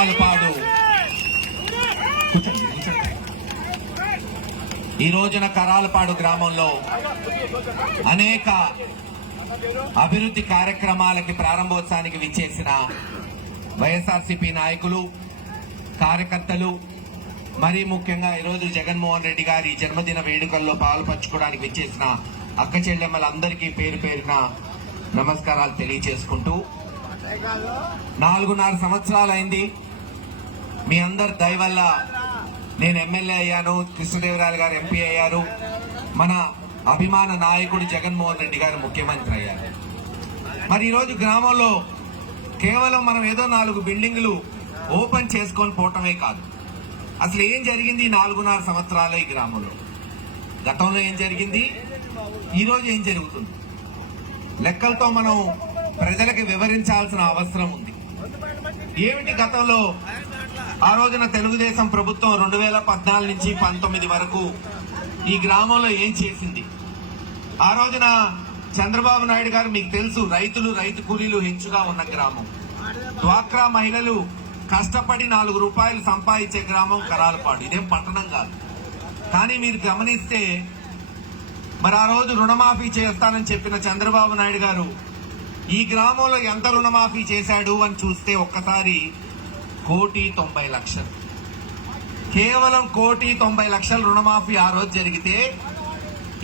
పాలు పాడు. ఈ రోజున కరాలపాడు గ్రామంలో అనేక అభివృద్ధి కార్యక్రమాలకి ప్రారంభోత్సవానికి విచ్చేసిన వైఎస్ఆర్సీపీ నాయకులు కార్యకర్తలు మరీ ముఖ్యంగా ఈరోజు జగన్మోహన్ రెడ్డి గారి జన్మదిన వేడుకల్లో పాల్పంచుకోవడానికి విచ్చేసిన అక్క చెల్లెమ్మలందరికీ పేరు పేరున నమస్కారాలు తెలియచేసుకుంటూ నాలుగున్నర సంవత్సరాలైంది. మీ అందరి దయ వల్ల నేను ఎమ్మెల్యే అయ్యాను కృష్ణదేవరాయలు గారు ఎంపీ అయ్యారు. మన అభిమాన నాయకుడు జగన్మోహన్ రెడ్డి గారు ముఖ్యమంత్రి అయ్యారు. మరి ఈరోజు గ్రామంలో కేవలం మనం ఏదో నాలుగు బిల్డింగులు ఓపెన్ చేసుకొని పోవటమే కాదు. అసలు ఏం జరిగింది నాలుగున్నర సంవత్సరాలు ఈ గ్రామంలో? గతంలో ఏం జరిగింది? ఈరోజు ఏం జరుగుతుంది? లెక్కలతో మనం ప్రజలకు వివరించాల్సిన అవసరం ఉంది. ఏమిటి గతంలో ఆ రోజున తెలుగుదేశం ప్రభుత్వం రెండు వేల పద్నాలుగు నుంచి పంతొమ్మిది వరకు ఈ గ్రామంలో ఏం చేసింది? ఆ రోజున చంద్రబాబు నాయుడు గారు మీకు తెలుసు రైతులు రైతు కూలీలు హెచ్చుగా ఉన్న గ్రామం. డ్వాక్రా మహిళలు కష్టపడి నాలుగు రూపాయలు సంపాదించే గ్రామం కరాలపాడు. ఇదేం పట్టణం కాదు. కానీ మీరు గమనిస్తే మరి ఆ రోజు రుణమాఫీ చేస్తానని చెప్పిన చంద్రబాబు నాయుడు గారు ఈ గ్రామంలో ఎంత రుణమాఫీ చేశాడు? అని చూస్తే ఒక్కసారి కోటి తొంభై లక్షలు. కేవలం కోటి తొంభై లక్షల రుణమాఫీ ఆ రోజు జరిగితే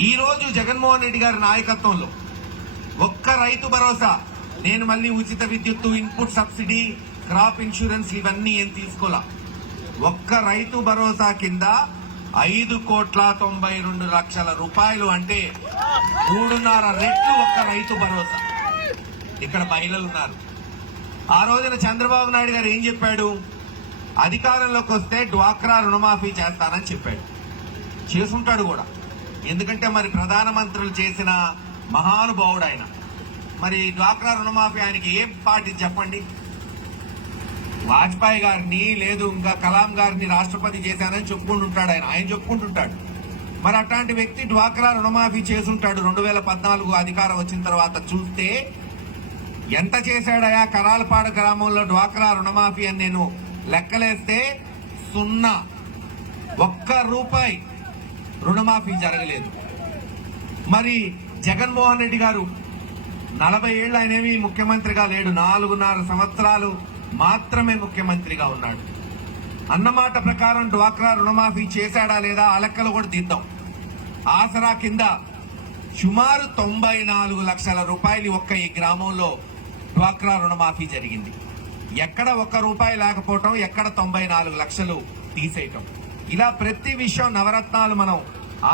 ఈరోజు జగన్మోహన్ రెడ్డి గారి నాయకత్వంలో ఒక్క రైతు భరోసా నేను మళ్ళీ ఉచిత విద్యుత్తు ఇన్పుట్ సబ్సిడీ క్రాప్ ఇన్సూరెన్స్ ఇవన్నీ ఏం తీసుకోలా? ఒక్క రైతు భరోసా కింద ఐదు కోట్ల తొంభై రెండు లక్షల రూపాయలు అంటే మూడున్నర రెట్లు ఒక్క రైతు భరోసా. ఇక్కడ మహిళలు ఉన్నారు. ఆ రోజున చంద్రబాబు నాయుడు గారు ఏం చెప్పాడు? అధికారంలోకి వస్తే డ్వాక్రా రుణమాఫీ చేస్తానని చెప్పాడు. చేసుంటాడు కూడా. ఎందుకంటే మరి ప్రధానమంత్రులు చేసిన మహానుభావుడు ఆయన. మరి డ్వాక్రా రుణమాఫీ ఆయనకి ఏం పార్టీ చెప్పండి? వాజ్పేయి గారిని లేదు ఇంకా కలాం గారిని రాష్ట్రపతి చేశానని చెప్పుకుంటుంటాడు ఆయన. ఆయన చెప్పుకుంటుంటాడు మరి అట్లాంటి వ్యక్తి డ్వాక్రా రుణమాఫీ చేసుంటాడు. రెండు వేల పద్నాలుగు అధికారం వచ్చిన తర్వాత చూస్తే ఎంత చేశాడయా? కరాలపాడు గ్రామంలో డ్వాక్రా రుణమాఫీ అని నేను లెక్కలేస్తే సున్నా. ఒక్క రూపాయి రుణమాఫీ జరగలేదు. మరి జగన్మోహన్ రెడ్డి గారు నలభై ఏళ్ళు ఆయనేమి ముఖ్యమంత్రిగా లేడు. నాలుగున్నర సంవత్సరాలు మాత్రమే ముఖ్యమంత్రిగా ఉన్నాడు. అన్నమాట ప్రకారం డ్వాక్రా రుణమాఫీ చేశాడా లేదా ఆ లెక్కలు కూడా తీద్దాం. ఆసరా కింద సుమారు తొంభై నాలుగు లక్షల రూపాయలు ఒక్క ఈ గ్రామంలో డ్వాక్రా రుణమాఫీ జరిగింది. ఎక్కడ ఒక్క రూపాయి లేకపోవటం ఎక్కడ తొంభై నాలుగు లక్షలు తీసేయటం. ఇలా ప్రతి విషయం నవరత్నాలు మనం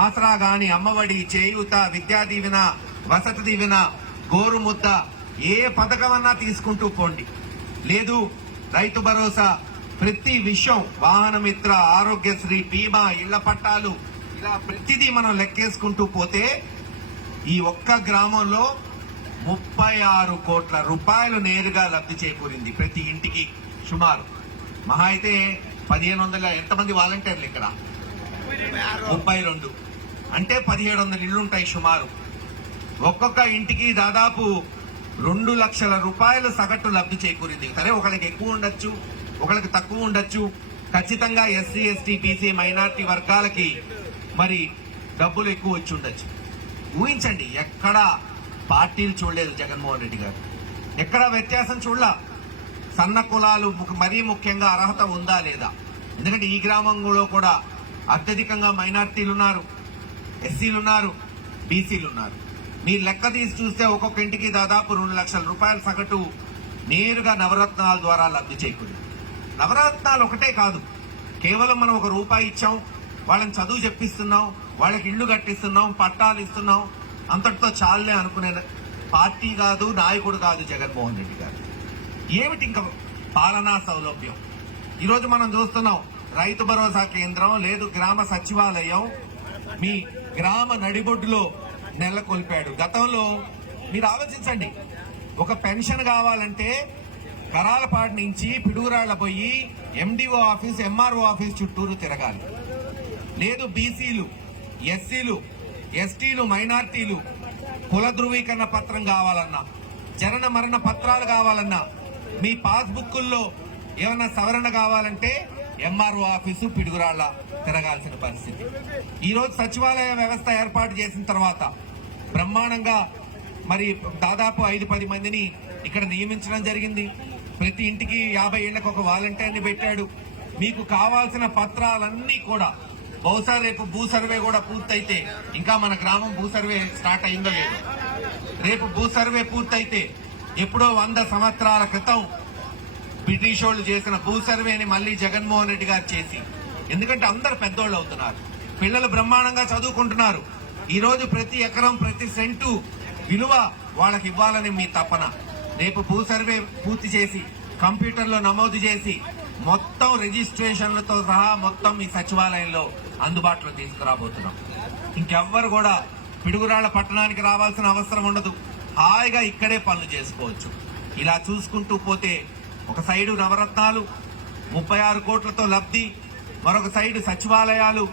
ఆసరా గాని అమ్మఒడి చేయూత విద్యా దీవెన వసతి దీవెన గోరుముద్ద ఏ పథకమన్నా తీసుకుంటూ పోండి. లేదు రైతు భరోసా ప్రతి విషయం వాహనమిత్ర ఆరోగ్యశ్రీ బీమా ఇళ్ళ పట్టాలు ఇలా ప్రతిదీ మనం లెక్కేసుకుంటూ పోతే ఈ ఒక్క గ్రామంలో ముప్పై ఆరు కోట్ల రూపాయలు నేరుగా లబ్ధి చేకూరింది ప్రతి ఇంటికి. సుమారు. మహా అయితే పదిహేను వందల ఎంతమంది వాలంటీర్లు ఇక్కడ? ముప్పై రెండు. అంటే పదిహేడు వందల ఇళ్ళు ఉంటాయి సుమారు. ఒక్కొక్క ఇంటికి దాదాపు రెండు లక్షల రూపాయలు సగటు లబ్ధి చేకూరింది. సరే ఒకళ్ళకి ఎక్కువ ఉండొచ్చు ఒకళ్ళకి తక్కువ ఉండొచ్చు. ఖచ్చితంగా ఎస్సీ ఎస్టీ బీసీ మైనార్టీ వర్గాలకి మరి డబ్బులు ఎక్కువ వచ్చి ఉండొచ్చు. ఊహించండి ఎక్కడ పార్టీలు చూడలేదు జగన్మోహన్ రెడ్డి గారు. ఎక్కడ వ్యత్యాసం చూడలా? సన్న కులాలు మరీ ముఖ్యంగా అర్హత ఉందా లేదా? ఎందుకంటే ఈ గ్రామంలో కూడా అత్యధికంగా మైనార్టీలు ఉన్నారు ఎస్సీలు ఉన్నారు బీసీలు ఉన్నారు మీరు లెక్క తీసి చూస్తే ఒక్కొక్క ఇంటికి దాదాపు రెండు లక్షల రూపాయల సగటు నేరుగా నవరత్నాల ద్వారా లబ్ధి చేకూరింది. నవరత్నాలు ఒకటే కాదు. కేవలం మనం ఒక రూపాయి ఇచ్చాం వాళ్ళని చదువు చెప్పిస్తున్నాం వాళ్ళకి ఇల్లు కట్టిస్తున్నాం పట్టాలు ఇస్తున్నాం అంతటితో చాలే అనుకునే పార్టీ కాదు నాయకుడు కాదు జగన్మోహన్ రెడ్డి గారు. ఏమిటి ఇంకా పాలనా సౌలభ్యం? ఈరోజు మనం చూస్తున్నాం రైతు భరోసా కేంద్రం లేదు గ్రామ సచివాలయం మీ గ్రామ నడిబొడ్డులో నెలకొల్పాడు గతంలో మీరు ఆలోచించండి ఒక పెన్షన్ కావాలంటే కరాలపాటి నుంచి పిడుగురాళ్ళ పోయి ఎండిఓ ఆఫీస్ ఎంఆర్ఓ ఆఫీస్ చుట్టూరు తిరగాలి. లేదు బీసీలు ఎస్సీలు ఎస్టీలు మైనార్టీలు కుల ధృవీకరణ పత్రం కావాలన్నా జనన మరణ పత్రాలు కావాలన్నా మీ పాస్బుక్కుల్లో ఏమన్నా సవరణ కావాలంటే ఎంఆర్ఓ ఆఫీసు పిడుగురాళ్ళ తిరగాల్సిన పరిస్థితి. ఈరోజు సచివాలయ వ్యవస్థ ఏర్పాటు చేసిన తర్వాత బ్రహ్మాండంగా మరి దాదాపు ఐదు పది మందిని ఇక్కడ నియమించడం జరిగింది. ప్రతి ఇంటికి యాభై ఏళ్ళకు ఒక వాలంటీర్ని పెట్టాడు. మీకు కావాల్సిన పత్రాలన్నీ కూడా బహుశా రేపు భూ సర్వే కూడా పూర్తయితే ఇంకా మన గ్రామం భూ సర్వే స్టార్ట్ అయిందో లేదు. రేపు భూ సర్వే పూర్తయితే ఎప్పుడో వంద సంవత్సరాల క్రితం బ్రిటిష్ వాళ్ళు చేసిన భూ సర్వేని మళ్ళీ జగన్మోహన్ రెడ్డి గారు చేసి ఎందుకంటే అందరు పెద్దోళ్ళు అవుతున్నారు. పిల్లలు బ్రహ్మాండంగా చదువుకుంటున్నారు. ఈరోజు ప్రతి ఎకరం ప్రతి సెంటు విలువ వాళ్ళకి ఇవ్వాలని మీ తపన. రేపు భూ సర్వే పూర్తి చేసి కంప్యూటర్లో నమోదు చేసి మొత్తం రిజిస్ట్రేషన్లతో సహా మొత్తం ఈ సచివాలయంలో అందుబాటులో తీసుకురాబోతున్నాం. ఇంకెవ్వరు కూడా పిడుగురాళ్ళ పట్టణానికి రావాల్సిన అవసరం ఉండదు. హాయిగా ఇక్కడే పనులు చేసుకోవచ్చు. ఇలా చూసుకుంటూ పోతే ఒక సైడు నవరత్నాలు ముప్పై ఆరు కోట్లతో లబ్ధి మరొక సైడు సచివాలయాలు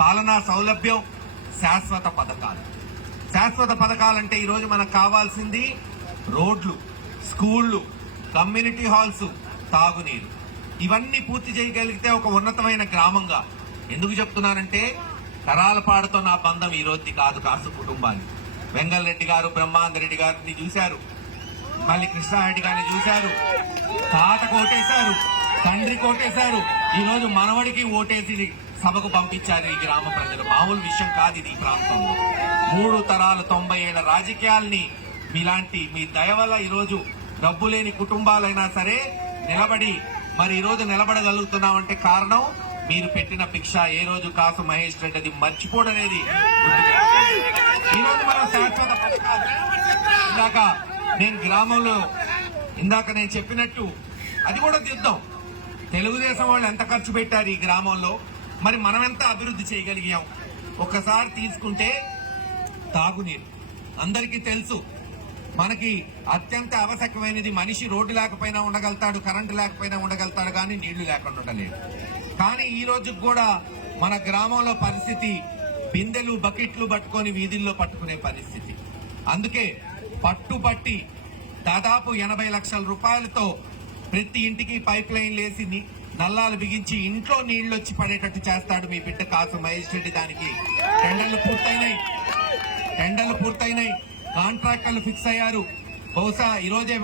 పాలనా సౌలభ్యం శాశ్వత పథకాలు. శాశ్వత పథకాలంటే ఈరోజు మనకు కావాల్సింది రోడ్లు స్కూళ్ళు కమ్యూనిటీ హాల్స్ తాగునీరు. ఇవన్నీ పూర్తి చేయగలిగితే ఒక ఉన్నతమైన గ్రామంగా. ఎందుకు చెప్తున్నానంటే తరాల పాడుతో నా బంధం ఈ రోజుది కాదు కాసు కుటుంబాన్ని. వెంగల్ రెడ్డి గారు బ్రహ్మాందరెడ్డి గారిని చూశారు. మళ్ళీ కృష్ణారెడ్డి గారిని చూశారు. తాత కోటేశారు తండ్రి కోటేశారు ఈ రోజు మనవడికి ఓటేసి సభకు పంపించారు ఈ గ్రామ ప్రజలు. మామూలు విషయం కాదు ఇది ఈ ప్రాంతంలో. మూడు తరాల తొంభై ఏళ్ళ రాజకీయాల్ని మీలాంటి మీ దయ వల్ల ఈరోజు డబ్బు లేని కుటుంబాలైనా సరే నిలబడి మరి ఈరోజు నిలబడగలుగుతున్నామంటే కారణం మీరు పెట్టిన భిక్ష ఏ రోజు కాసు మహేష్ రెడ్డి అది మర్చిపోడనేది ఈ రోజు మనం శాశ్వత ఇందాక నేను గ్రామంలో ఇందాక నేను చెప్పినట్టు అది కూడా తీద్దాం తెలుగుదేశం వాళ్ళు ఎంత ఖర్చు పెట్టారు ఈ గ్రామంలో? మరి మనం ఎంత అభివృద్ధి చేయగలిగాం? ఒక్కసారి తీసుకుంటే తాగునీరు. అందరికీ తెలుసు మనకి అత్యంత ఆవశ్యకమైనది మనిషి రోడ్డు లేకపోయినా ఉండగలుగుతాడు కరెంటు లేకపోయినా ఉండగలుగుతాడు కానీ నీళ్ళు లేకుండా ఉండలేడు. కానీ ఈ రోజు కూడా మన గ్రామంలో పరిస్థితి బిందెలు బకెట్లు పట్టుకొని వీధుల్లో పట్టుకునే పరిస్థితి. అందుకే పట్టుబట్టి దాదాపు ఎనభై లక్షల రూపాయలతో ప్రతి ఇంటికి పైప్ లైన్ లేసి నల్లాలు బిగించి ఇంట్లో నీళ్ళు వచ్చి పడేటట్టు చేస్తాడు మీ బిడ్డ కాసు మహేష్ రెడ్డి దానికి. టెండర్లు పూర్తయినాయి. టెండర్లు పూర్తయినాయి. కాంట్రాక్టర్లు ఫిక్స్ అయ్యారు. బహుశా ఈరోజే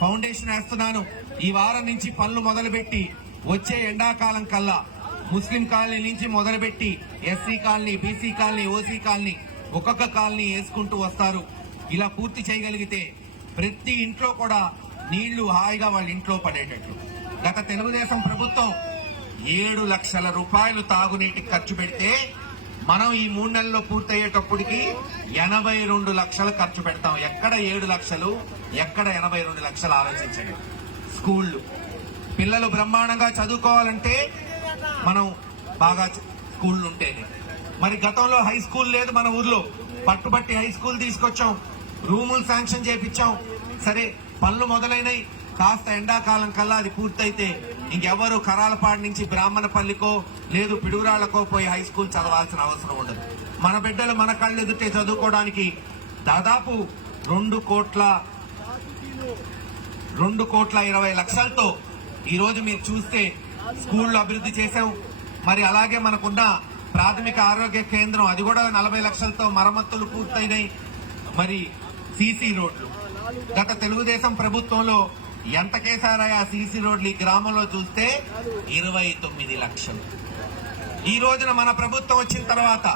ఫౌండేషన్ వేస్తున్నాను. ఈ వారం నుంచి పనులు మొదలుపెట్టి వచ్చే ఎండాకాలం కల్లా ముస్లిం కాలనీ నుంచి మొదలుపెట్టి SC colony BC colony OC colony ఒక్కొక్క కాలనీ వేసుకుంటూ వస్తారు. ఇలా పూర్తి చేయగలిగితే ప్రతి ఇంట్లో కూడా నీళ్ళు హాయిగా వాళ్ళ ఇంట్లో పడేటట్లు. గత తెలుగుదేశం ప్రభుత్వం ఏడు లక్షల రూపాయలు తాగునీటికి ఖర్చు పెడితే మనం ఈ మూడు నెలల్లో పూర్తయ్యేటప్పటికి ఎనభై రెండు లక్షలు ఖర్చు పెడతాం. ఎక్కడ ఏడు లక్షలు ఎక్కడ ఎనభై రెండు లక్షలు ఆలోచించండి. స్కూళ్ళు. పిల్లలు బ్రహ్మాండంగా చదువుకోవాలంటే మనం బాగా స్కూళ్ళు ఉంటేనే. మరి గతంలో హై స్కూల్ లేదు మన ఊర్లో. పట్టుబట్టి హై స్కూల్ తీసుకొచ్చాం. రూములు శాంక్షన్ చేపించాం సరే పనులు మొదలైనవి కాస్త ఎండాకాలం కల్లా అది పూర్తయితే ఇంకెవరు కరాలపాడు నుంచి బ్రాహ్మణపల్లికో లేదు పిడుగురాళ్ళకో పోయి హై స్కూల్ చదవాల్సిన అవసరం ఉండదు. మన బిడ్డలు మన కళ్ళు ఎదుటే చదువుకోవడానికి దాదాపు రెండు కోట్ల రెండు కోట్ల ఇరవై లక్షలతో ఈరోజు మీరు చూస్తే స్కూళ్ళు అభివృద్ధి చేసాం మరి అలాగే మనకున్న ప్రాథమిక ఆరోగ్య కేంద్రం అది కూడా నలభై లక్షలతో మరమ్మతులు పూర్తయినాయి. మరి సీసీ రోడ్లు. గత తెలుగుదేశం ప్రభుత్వంలో ఎంత కేసారాయా సీసీ రోడ్లు ఈ గ్రామంలో చూస్తే ఇరవై తొమ్మిది లక్షలు. ఈ రోజున మన ప్రభుత్వం వచ్చిన తర్వాత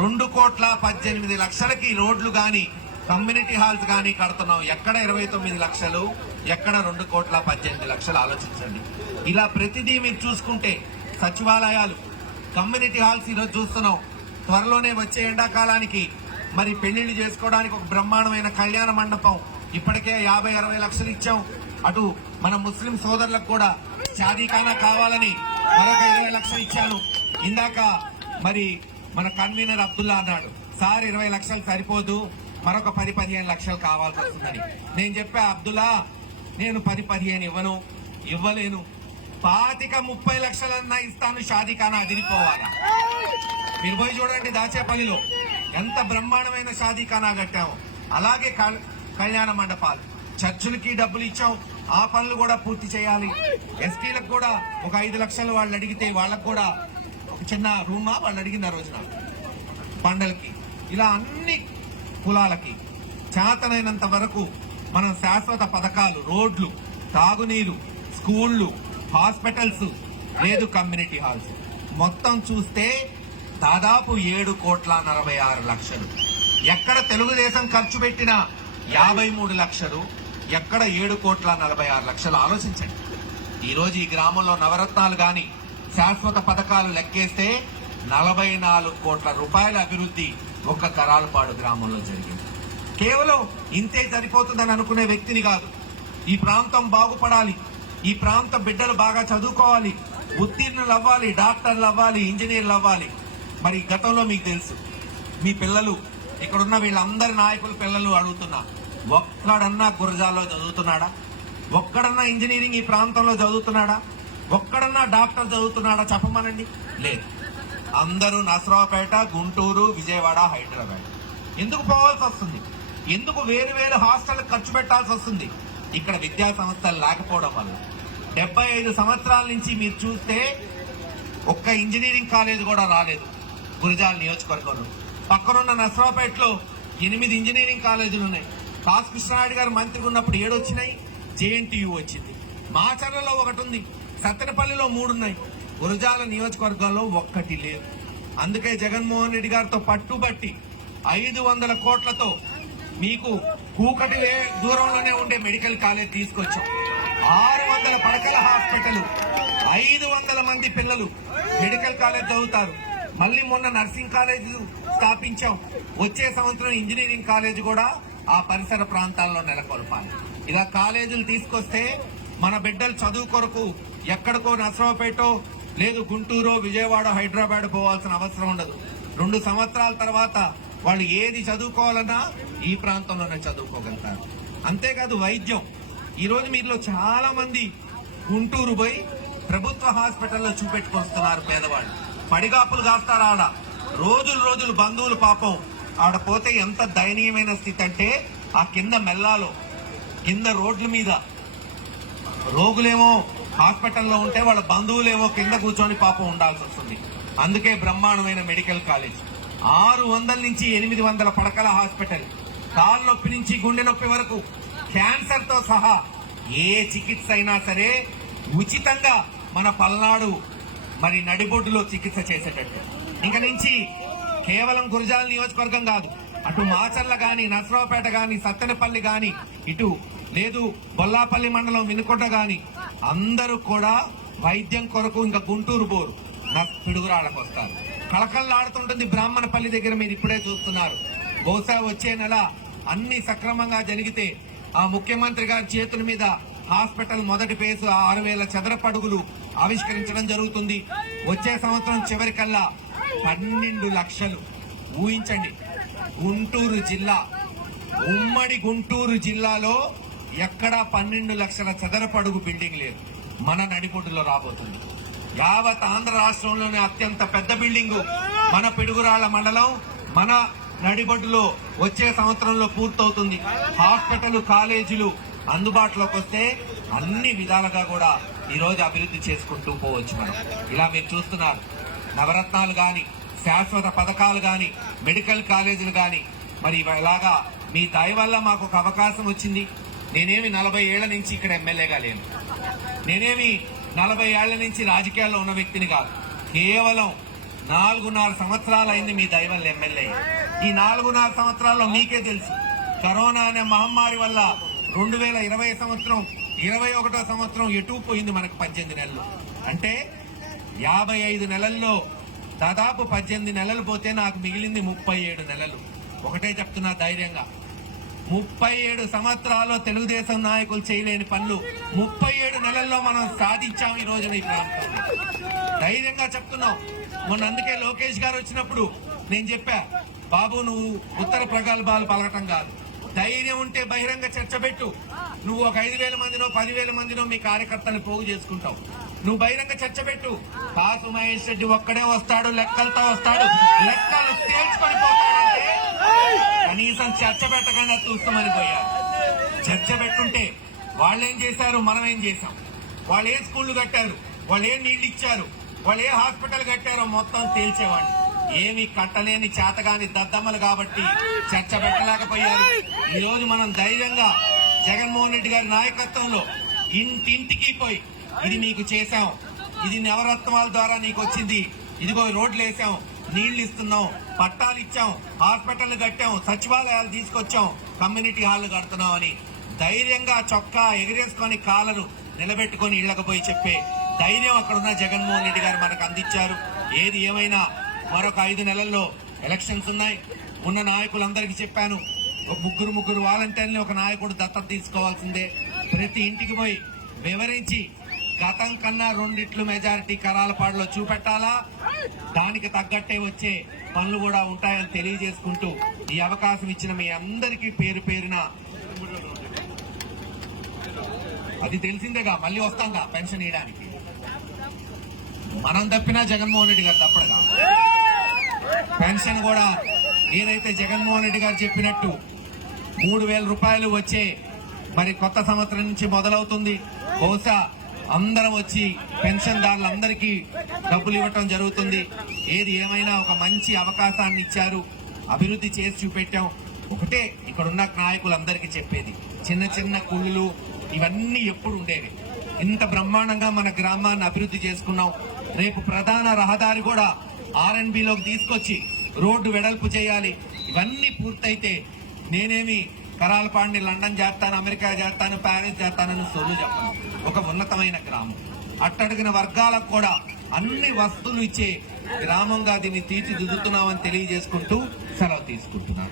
రెండు కోట్ల పద్దెనిమిది లక్షలకి రోడ్లు కానీ కమ్యూనిటీ హాల్స్ కానీ కడుతున్నాం. ఎక్కడ ఇరవై తొమ్మిది లక్షలు ఎక్కడ రెండు కోట్ల పద్దెనిమిది లక్షలు ఆలోచించండి. ఇలా ప్రతిదీ మీరు చూసుకుంటే సచివాలయాలు కమ్యూనిటీ హాల్స్ ఈరోజు చూస్తున్నాం. త్వరలోనే వచ్చే ఎండాకాలానికి మరి పెళ్ళిళ్ళు చేసుకోవడానికి ఒక బ్రహ్మాండమైన కళ్యాణ మండపం ఇప్పటికే యాభై అరవై లక్షలు ఇచ్చాం. అటు మన ముస్లిం సోదరులకు కూడా షాదీఖానా కావాలని మరొక ఇరవై లక్షలు ఇచ్చాను. ఇందాక మరి మన కన్వీనర్ అబ్దుల్లా అన్నాడు సార్ ఇరవై లక్షలు సరిపోదు మరొక పది పదిహేను లక్షలు కావాల్సి వస్తుందని. నేను చెప్పా అబ్దుల్లా నేను పది పదిహేను ఇవ్వను ఇవ్వలేను. పాతిక ముప్పై లక్షలన్నా ఇస్తాను షాదీఖానా అదిరిపోవాలా? మీరు పోయి చూడండి దాచేపల్లిలో ఎంత బ్రహ్మాండమైన షాదీఖానా కట్టాము. అలాగే కళ్యాణ మండపాలు. చర్చులకి డబ్బులు ఇచ్చాం ఆ పనులు కూడా పూర్తి చేయాలి. ఎస్టీలకు కూడా ఒక ఐదు లక్షలు వాళ్ళు అడిగితే వాళ్ళకు కూడా ఒక చిన్న రూమా వాళ్ళు అడిగిన ఆ రోజున. పండలకి. ఇలా అన్ని కులాలకి. చేతనైనంత వరకు మనం శాశ్వత పథకాలు రోడ్లు తాగునీరు స్కూళ్ళు హాస్పిటల్స్ లేదు కమ్యూనిటీ హాల్స్. మొత్తం చూస్తే దాదాపు ఏడు కోట్ల నలభై ఆరు లక్షలు. ఎక్కడ తెలుగుదేశం ఖర్చు పెట్టిన యాభై మూడు లక్షలు ఎక్కడ ఏడు కోట్ల నలభై ఆరు లక్షలు ఆలోచించండి. ఈరోజు ఈ గ్రామంలో నవరత్నాలు కానీ శాశ్వత పథకాలు లెక్కేస్తే నలభై నాలుగు కోట్ల రూపాయల అభివృద్ధి ఒక్క కరాలపాడు గ్రామంలో జరిగింది. కేవలం ఇంతే సరిపోతుందని అనుకునే వ్యక్తిని కాదు. ఈ ప్రాంతం బాగుపడాలి. ఈ ప్రాంత బిడ్డలు బాగా చదువుకోవాలి. ఉత్తీర్ణులు అవ్వాలి డాక్టర్లు అవ్వాలి ఇంజనీర్లు అవ్వాలి. మరి గతంలో మీకు తెలుసు మీ పిల్లలు ఇక్కడున్న వీళ్ళందరి నాయకుల పిల్లలు అడుగుతున్నా ఒక్కడన్నా గురజాలో చదువుతున్నాడా? ఒక్కడన్నా ఇంజనీరింగ్ ఈ ప్రాంతంలో చదువుతున్నాడా? ఒక్కడన్నా డాక్టర్ చదువుతున్నాడా? చెప్పమనండి. లేదు. అందరూ నసరావుపేట గుంటూరు విజయవాడ హైదరాబాద్. ఎందుకు పోవాల్సి వస్తుంది? ఎందుకు వేరు వేరు హాస్టల్ ఖర్చు పెట్టాల్సి వస్తుంది? ఇక్కడ విద్యా సంస్థలు లేకపోవడం వల్ల. డెబ్బై ఐదు సంవత్సరాల నుంచి మీరు చూస్తే ఒక్క ఇంజనీరింగ్ కాలేజ్ కూడా రాలేదు. గురజాల నియోజకవర్గంలో. పక్కనున్న నసరావుపేటలో ఎనిమిది ఇంజనీరింగ్ కాలేజీలు ఉన్నాయి. కాసు గారు మంత్రి ఉన్నప్పుడు ఏడు వచ్చినాయి జేఎన్టీయూ వచ్చింది. మాచర్లలో ఒకటి ఉంది సత్తెనపల్లిలో మూడు ఉన్నాయి గురజాల నియోజకవర్గాల్లో ఒక్కటి లేదు. అందుకే జగన్మోహన్ రెడ్డి గారితో పట్టుబట్టి ఐదు వందల కోట్లతో మీకు కూకటి దూరంలోనే ఉండే మెడికల్ కాలేజ్ తీసుకొచ్చాం. ఆరు వందల పడకల హాస్పిటల్ ఐదు వందల మంది పిల్లలు మెడికల్ కాలేజ్ చదువుతారు. మళ్ళీ మొన్న నర్సింగ్ కాలేజ్ స్థాపించాం. వచ్చే సంవత్సరం ఇంజనీరింగ్ కాలేజ్ కూడా ఆ పరిసర ప్రాంతాల్లో నెలకొల్పాలి. ఇలా కాలేజీలు తీసుకొస్తే మన బిడ్డలు చదువు కొరకు ఎక్కడికో నర్సరావుపేటో లేదు గుంటూరు విజయవాడ హైదరాబాద్ పోవాల్సిన అవసరం ఉండదు. రెండు సంవత్సరాల తర్వాత వాళ్ళు ఏది చదువుకోవాలన్నా ఈ ప్రాంతంలోనే చదువుకోగలుగుతారు. అంతేకాదు వైద్యం. ఈరోజు రోజు మీలో చాలా మంది గుంటూరు పోయి ప్రభుత్వ హాస్పిటల్లో చూపెట్టుకొస్తున్నారు పేదవాళ్ళు. పడిగాపులు కాస్తారు ఆడ. రోజులు రోజులు బంధువులు పాపం. ఆడ పోతే ఎంత దయనీయమైన స్థితి అంటే ఆ కింద మెల్లాలో కింద రోడ్ల మీద. రోగులేమో హాస్పిటల్లో ఉంటే వాళ్ళ బంధువులేమో కింద కూర్చొని పాపం ఉండాల్సి వస్తుంది. అందుకే బ్రహ్మాండమైన మెడికల్ కాలేజ్. ఆరు వందల నుంచి ఎనిమిది వందల పడకల హాస్పిటల్. కాళ్ళ నొప్పి నుంచి గుండె నొప్పి వరకు. క్యాన్సర్తో సహా ఏ చికిత్స అయినా సరే ఉచితంగా మన పల్నాడు మరి నడిబొడ్డులో చికిత్స చేసేటట్టు. ఇంక నుంచి కేవలం గురజాల నియోజకవర్గం కాదు. అటు మాచర్ల గాని నర్సరావుపేట గాని సత్తెనపల్లి గాని ఇటు లేదు బొల్లాపల్లి మండలం వినుకొండ గాని అందరూ కూడా వైద్యం కొరకు ఇంకా గుంటూరు బోరు. నా పిడుగురాళ్ళకు వస్తారు. కళకళలాడుతుంటుంది బ్రాహ్మణపల్లి దగ్గర మీరు ఇప్పుడే చూస్తున్నారు. బహుశా వచ్చే నెల అన్ని సక్రమంగా జరిగితే ఆ ముఖ్యమంత్రి గారి చేతుల మీద హాస్పిటల్ మొదటి ఫేజ్ ఆరు వేల చదరపడుగులు ఆవిష్కరించడం జరుగుతుంది. వచ్చే సంవత్సరం చివరికల్లా పన్నెండు లక్షలు. ఊహించండి. గుంటూరు జిల్లా. ఉమ్మడి గుంటూరు జిల్లాలో ఎక్కడా పన్నెండు లక్షల చదరపడుగు బిల్డింగ్ లేదు. మన నడిపొడ్డులో రాబోతుంది. యావత్ ఆంధ్ర రాష్ట్రంలోనే అత్యంత పెద్ద బిల్డింగ్. మన పిడుగురాళ్ళ మండలం మన నడిబొడ్డులో వచ్చే సంవత్సరంలో పూర్తవుతుంది. హాస్పిటల్ కాలేజీలు అందుబాటులోకి వస్తే అన్ని విధాలుగా కూడా ఈరోజు అభివృద్ధి చేసుకుంటూ పోవచ్చు మనం. ఇలా మీరు చూస్తున్నారు. నవరత్నాలు కానీ శాశ్వత పథకాలు కానీ మెడికల్ కాలేజీలు కానీ మరి ఇలాగా మీ దయ వల్ల మాకు ఒక అవకాశం వచ్చింది. నేనేమి నలభై ఏళ్ళ నుంచి ఇక్కడ ఎమ్మెల్యేగా లేను. నేనేమి నలభై ఏళ్ళ నుంచి రాజకీయాల్లో ఉన్న వ్యక్తిని కాదు. కేవలం నాలుగున్నర సంవత్సరాలైంది మీ దైవల్ ఎమ్మెల్యే. ఈ నాలుగున్నర సంవత్సరాల్లో మీకే తెలుసు. కరోనా అనే మహమ్మారి వల్ల రెండు వేల ఇరవై సంవత్సరం ఇరవై ఒకటో సంవత్సరం ఎటు పోయింది మనకు పద్దెనిమిది నెలలు. అంటే యాభై ఐదు నెలల్లో దాదాపు పద్దెనిమిది నెలలు పోతే నాకు మిగిలింది ముప్పై ఏడు నెలలు. ఒకటే చెప్తున్నా ధైర్యంగా. ముప్పై ఏడు సంవత్సరాల్లో తెలుగుదేశం నాయకులు చేయలేని పనులు ముప్పై ఏడు నెలల్లో మనం సాధించాం ఈ రోజున ఈ ప్రాంతంలో ధైర్యంగా చెప్తున్నాం. మొన్న అందుకే లోకేష్ గారు వచ్చినప్పుడు నేను చెప్పా బాబు నువ్వు ఉత్తర ప్రగల్భాలు పలకటం కాదు. ధైర్యం ఉంటే బహిరంగ చర్చ పెట్టు. నువ్వు ఒక ఐదు వేల మందినో పదివేల మందినో మీ కార్యకర్తలు పోగు చేసుకుంటావు. నువ్వు బహిరంగ చర్చ పెట్టు. కాసు మహేష్ రెడ్డి ఒక్కడే వస్తాడు లెక్కలతో వస్తాడు. లెక్కలు తేల్చుకొని పోతాడంటే కనీసం చర్చ పెట్టకుండా చూస్తామని పోయారు చర్చ పెట్టుంటే వాళ్ళు ఏం చేశారు? మనం ఏం చేశాం? వాళ్ళు ఏ స్కూళ్ళు కట్టారు వాళ్ళు ఏ నీళ్ళు ఇచ్చారు వాళ్ళు ఏ హాస్పిటల్ కట్టారో మొత్తం తేల్చేవాడిని. ఏమి కట్టలేని చేతగాని దద్దమ్మలు కాబట్టి చర్చ పెట్టలేకపోయారు. ఈ రోజు మనం ధైర్యంగా జగన్మోహన్ రెడ్డి గారి నాయకత్వంలో ఇంటింటికి పోయి ఇది నీకు చేశాం. ఇది నవరత్నాల ద్వారా నీకు వచ్చింది. ఇదిగో రోడ్లు వేసాం నీళ్ళు ఇస్తున్నాం పట్టాలు ఇచ్చాం హాస్పిటల్ కట్టాం సచివాలయాలు తీసుకొచ్చాం కమ్యూనిటీ హాల్ కడుతున్నాం అని ధైర్యంగా చొక్కా ఎగిరేసుకొని కాలను నిలబెట్టుకొని ఇళ్ళకు పోయి చెప్పే ధైర్యం అక్కడున్న జగన్మోహన్ రెడ్డి గారు మనకు అందించారు. ఏది ఏమైనా మరొక ఐదు నెలల్లో ఎలక్షన్స్ ఉన్నాయి. ఉన్న నాయకులందరికీ చెప్పాను ఒక ముగ్గురు ముగ్గురు వాలంటీర్ని ఒక నాయకుడు దత్తత తీసుకోవాల్సిందే. ప్రతి ఇంటికి పోయి వివరించి గతం కన్నా రెండిట్లు మెజారిటీ కరాలపాడులో చూపెట్టాలా? దానికి తగ్గట్టే వచ్చే పనులు కూడా ఉంటాయని తెలియజేసుకుంటూ ఈ అవకాశం ఇచ్చిన మీ అందరికీ పేరు పేరున అది తెలిసిందేగా మళ్ళీ వస్తాంగా పెన్షన్ ఇవ్వడానికి మనం తప్పినా జగన్మోహన్ రెడ్డి గారు తప్పడగా. పెన్షన్ కూడా ఏదైతే జగన్మోహన్ రెడ్డి గారు చెప్పినట్టు మూడు వేల రూపాయలు వచ్చే మరి కొత్త సంవత్సరం నుంచి మొదలవుతుంది. బహుశా అందరం వచ్చి పెన్షన్ దారులందరికీ డబ్బులు ఇవ్వటం జరుగుతుంది. ఏది ఏమైనా ఒక మంచి అవకాశాన్ని ఇచ్చారు అభివృద్ధి చేసి చూపెట్టాం. ఒకటే ఇక్కడున్న నాయకులందరికీ చెప్పేది చిన్న చిన్న కుళ్ళు ఇవన్నీ ఎప్పుడు ఉండేవి. ఇంత బ్రహ్మాండంగా మన గ్రామాన్ని అభివృద్ధి చేసుకున్నాం. రేపు ప్రధాన రహదారి కూడా ఆర్ఎన్బిలోకి తీసుకొచ్చి రోడ్డు వెడల్పు చేయాలి. ఇవన్నీ పూర్తయితే నేనేమి కరాలపాండి లండన్ చేస్తాను అమెరికా చేస్తాను ప్యారిస్ చేస్తానని సొల్లు చెప్పను. ఒక ఉన్నతమైన గ్రామం. అట్టడిగిన వర్గాలకు కూడా అన్ని వస్తువులు ఇచ్చే గ్రామంగా దీన్ని తీర్చిదిద్దుతున్నామని తెలియజేసుకుంటూ సెలవు తీసుకుంటున్నాను.